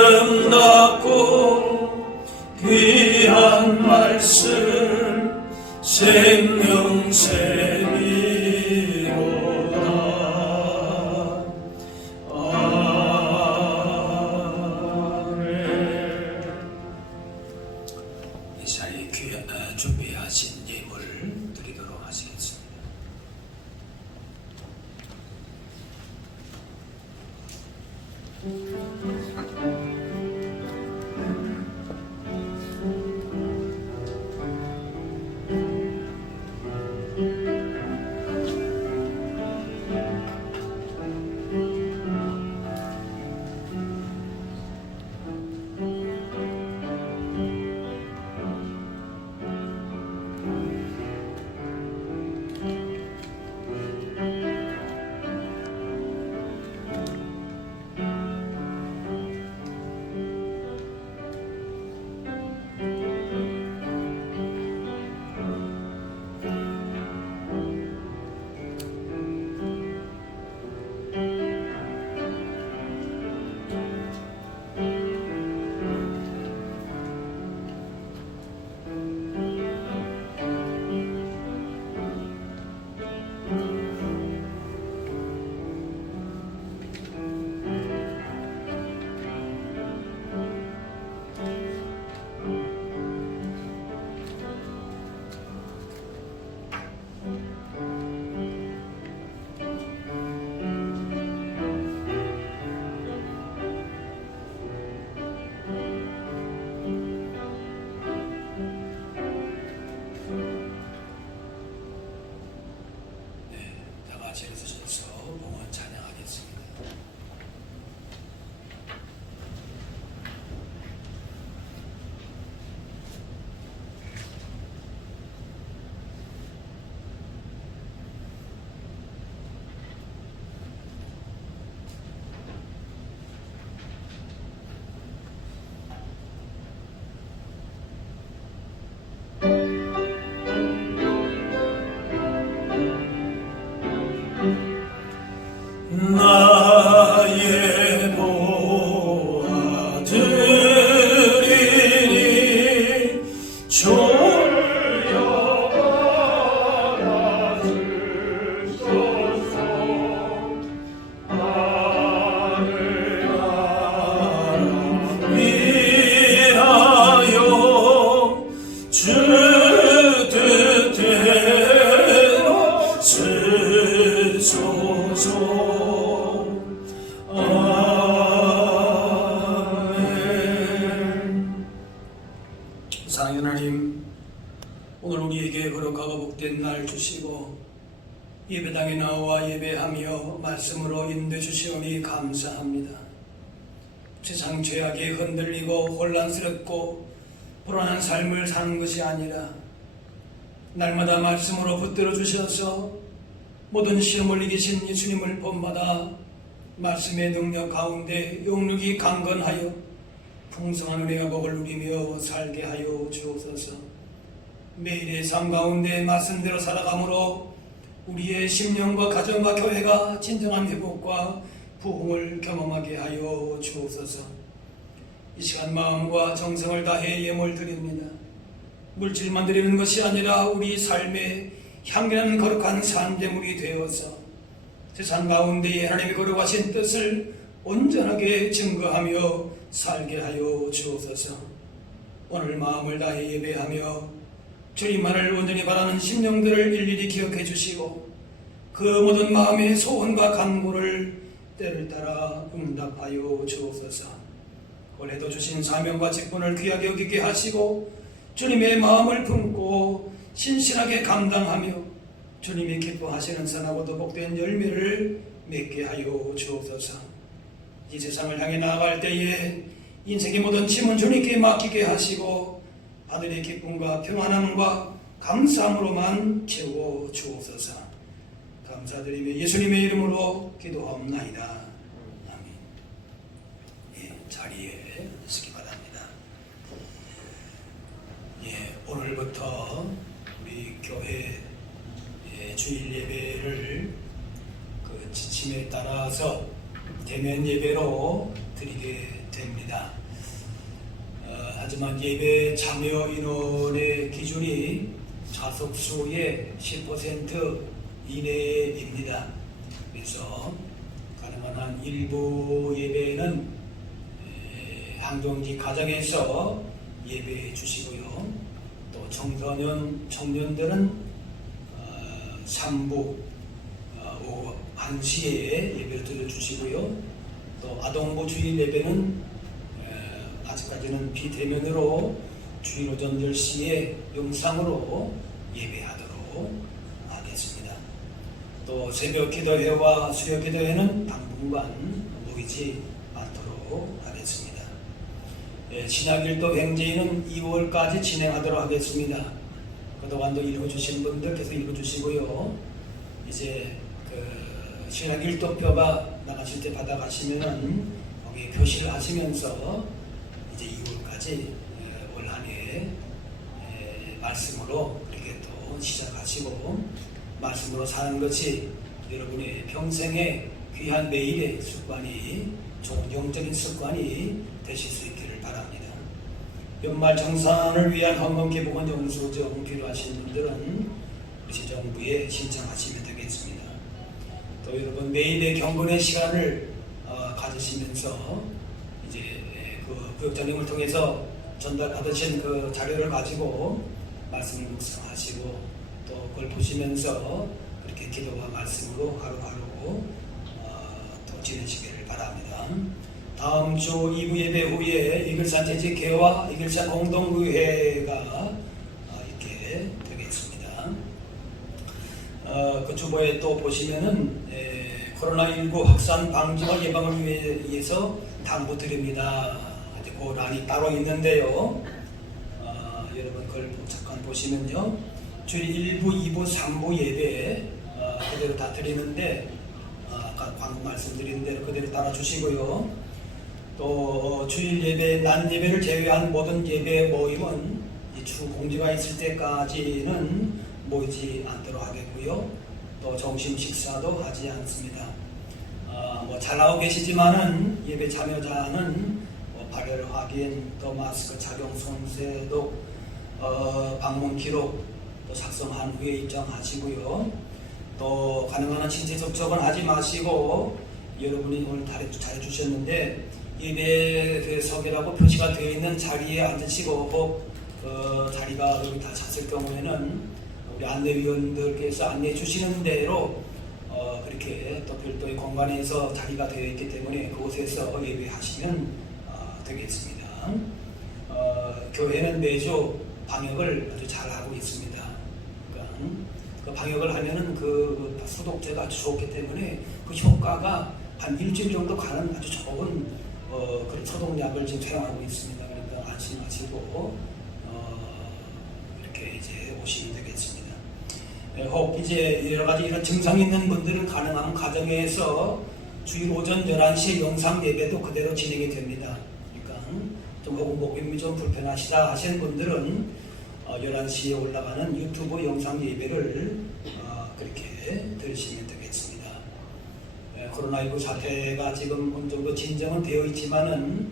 아름답고 귀한 말씀 생명샘이로다. 아멘. 이 자리에 준비하신 예물 드리도록 하시겠습니다. 다 같이 일어서셔서 봉헌 찬양하겠습니다. 나의 보아들이니 졸려받아 주소서. 하늘 나라 위하여 주 뜻대로 쓰소서. 아멘. 사랑하는 하나님, 오늘 우리에게 거룩하고 복된 날 주시고 예배당에 나와 예배하며 말씀으로 인도해 주시오니 감사합니다. 세상 죄악에 흔들리고 혼란스럽고 불안한 삶을 사는 것이 아니라 날마다 말씀으로 붙들어 주셔서 모든 시험을 이기신 예수님을 본받아 말씀의 능력 가운데 용력이 강건하여 풍성한 은혜와 복을 누리며 살게 하여 주옵소서. 매일의 삶 가운데 말씀대로 살아감으로 우리의 심령과 가정과 교회가 진정한 회복과 부흥을 경험하게 하여 주옵소서. 이 시간 마음과 정성을 다해 예물 드립니다. 물질만 드리는 것이 아니라 우리 삶의 향기나는 거룩한 산재물이 되어서 세상 가운데에 하나님의 거룩하신 뜻을 온전하게 증거하며 살게 하여 주옵소서. 오늘 마음을 다해 예배하며 주님만을 온전히 바라는 심령들을 일일이 기억해 주시고 그 모든 마음의 소원과 간구를 때를 따라 응답하여 주옵소서. 올해도 주신 사명과 직분을 귀하게 여기게 하시고 주님의 마음을 품고 신실하게 감당하며 주님이 기뻐하시는 선하고도 복된 열매를 맺게 하여 주옵소서. 이 세상을 향해 나아갈 때에 인생의 모든 짐은 주님께 맡기게 하시고 아들의 기쁨과 평안함과 감사함으로만 채워 주옵소서. 감사드리며 예수님의 이름으로 기도하옵나이다. 아멘. 예, 자리에 서기 바랍니다. 예, 오늘부터 우리 교회 주일 예배를 그 지침에 따라서 대면 예배로 드리게 됩니다. 하지만 예배 참여 인원의 기준이 좌석 수의 10% 이내입니다. 그래서 가능한 한 일부 예배는 항정지 가정에서 예배해 주시고요. 또 청소년, 청년들은 3부 오후 1시에 예배를 드려주시고요. 또 아동부 주일 예배는 아직까지는 비대면으로 주일 오전 10시에 영상으로 예배하도록 하겠습니다. 또 새벽 기도회와 수요 기도회는 당분간 모이지 않도록 하겠습니다. 신약일도 행제는 2월까지 진행하도록 하겠습니다. 그동안도 읽어주신 분들 계속 읽어주시고요. 이제 그 신약일도표가 나가실 때 받아가시면은 거기에 표시를 하시면서 이제 2월까지 올 한 해 말씀으로 이렇게 또 시작하시고 말씀으로 사는 것이 여러분의 평생의 귀한 매일의 습관이 좋은 영적인 습관이 되실 수 있기를 바랍니다. 연말 정산을 위한 헌금 기부금 영수증 필요하신 분들은 시정부에 신청하시면 되겠습니다. 또 여러분 매일의 경건의 시간을 가지시면서 이제 그 교육장님을 통해서 전달받으신 그 자료를 가지고 말씀을 묵상하시고 또 그걸 보시면서 그렇게 기도와 말씀으로 하루하루 또 지내시기를 바랍니다. 다음 주 2부 예배 후에 이글산 재직회와 이글산 공동의회가 있게 되겠습니다. 그 주보에 또 보시면은 코로나19 확산 방지와 예방을 위해서 당부 드립니다. 그 란이 따로 있는데요. 여러분 그걸 잠깐 보시면요. 주일 1부, 2부, 3부 예배 그대로 다 드리는데 아까 방금 말씀드린 대로 그대로 따라 주시고요. 또 주일 예배, 낮 예배를 제외한 모든 예배 모임은 추후 공지가 있을 때까지는 모이지 않도록 하겠고요. 또 점심 식사도 하지 않습니다. 잘 나오고 계시지만은 예배 참여자는 발열 확인, 또 마스크 착용, 손세독, 방문 기록 또 작성한 후에 입장하시고요. 또 가능한 한 신체 접촉은 하지 마시고 여러분이 오늘 잘해주셨는데 예배석이라고 표시가 되어 있는 자리에 앉으시고 혹 자리가 여기 다 찼을 경우에는 우리 안내위원들께서 안내해 주시는 대로 그렇게 또 별도의 공간에서 자리가 되어 있기 때문에 그곳에서 예배하시면 되겠습니다. 교회는 매주 방역을 아주 잘 하고 있습니다. 그러니까 그 방역을 하면은 그 소독제가 아주 좋기 때문에 그 효과가 한 일주일 정도 가는 아주 좋은 그런 소독약을 지금 사용하고 있습니다. 그러니까 안심하시고 이렇게 이제 오시면 되겠습니다. 혹 이제 여러 가지 이런 증상이 있는 분들은 가능하면 가정에서 주일 오전 11시에 영상 예배도 그대로 진행이 됩니다. 좀 목욕이 좀 불편하시다 하시는 분들은 11시에 올라가는 유튜브 영상 예배를 그렇게 들으시면 되겠습니다. 코로나19 사태가 지금 어느 정도 진정은 되어 있지만은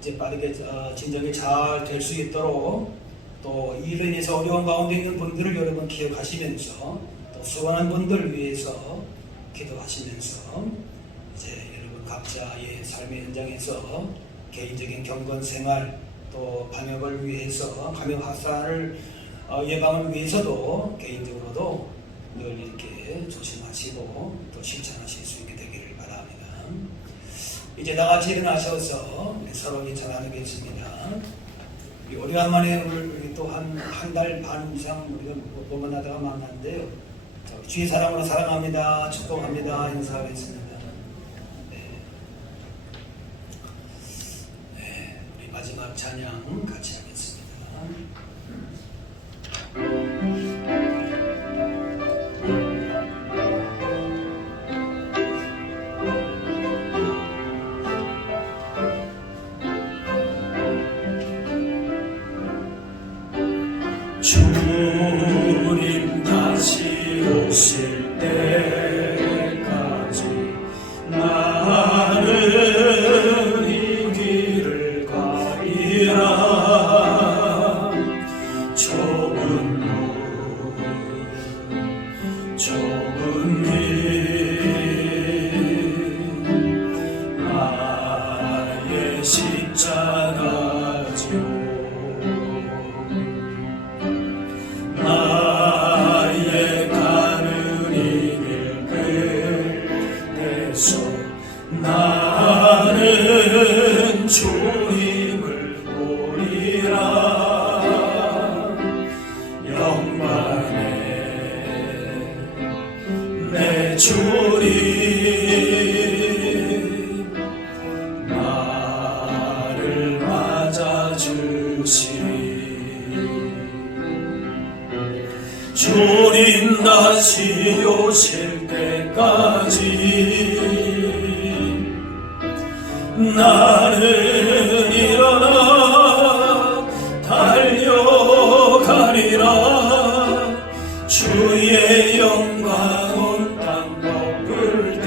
이제 빠르게 진정이 잘 될 수 있도록 또 이로 인해서 어려운 가운데 있는 분들을 여러분 기억하시면서 또 수고하는 분들 위해서 기도하시면서 이제 여러분 각자의 삶의 현장에서 개인적인 경건 생활 또 방역을 위해서 감염 확산을 예방을 위해서도 개인적으로도 늘 이렇게 조심하시고 또 실천하실 수 있게 되기를 바랍니다. 이제 나같이 일어나셔서 우리 서로 인사 나누겠습니다. 오래간만에 우리 또 한 달 반 이상 우리가 못 만나다가 만났는데요. 주의 사랑으로 사랑합니다. 축복합니다. 인사하겠습니다. 마지막 찬양 같이 하겠습니다. 주님 나 다시 오실 때까지 나는 이 길을 가리라. 좁은 길 나의 십자가지요. 나의 가는 이 길 끝에서 나는 주님을 보리라. 영광의 내 주님 나를 맞아주시리. 주님 다시 오실 때까지 나는 일어나 달려가리라. 주의 영광 온 땅 덮을 때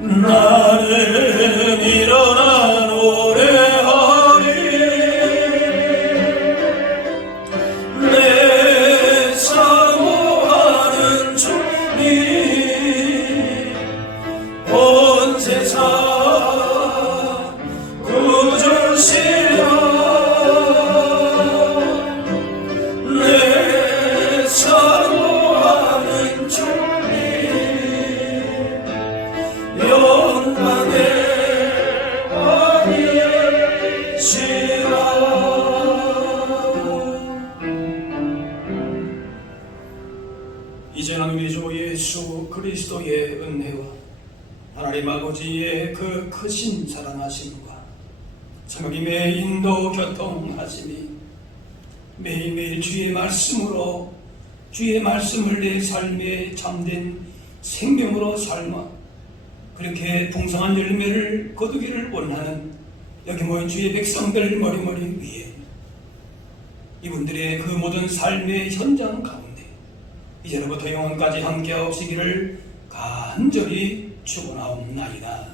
나는 일어나 노래하리. 내 사모하는 주님 온 세상 구주시라. 내 사모하는 주님 영광의 왕이시라. 이제는 우리 주 예수 그리스도의 은혜와 하나님 아버지의 그 크신 사랑하심과 성령님의 인도 교통하심이 매일매일 주의 말씀으로 주의 말씀을 내 삶에 참된 생명으로 삶아 그렇게 풍성한 열매를 거두기를 원하는 여기 모인 주의 백성들 머리머리 위에 이분들의 그 모든 삶의 현장 가운데 이제로부터 영원까지 함께하시기를 간절히 축원하옵나이다.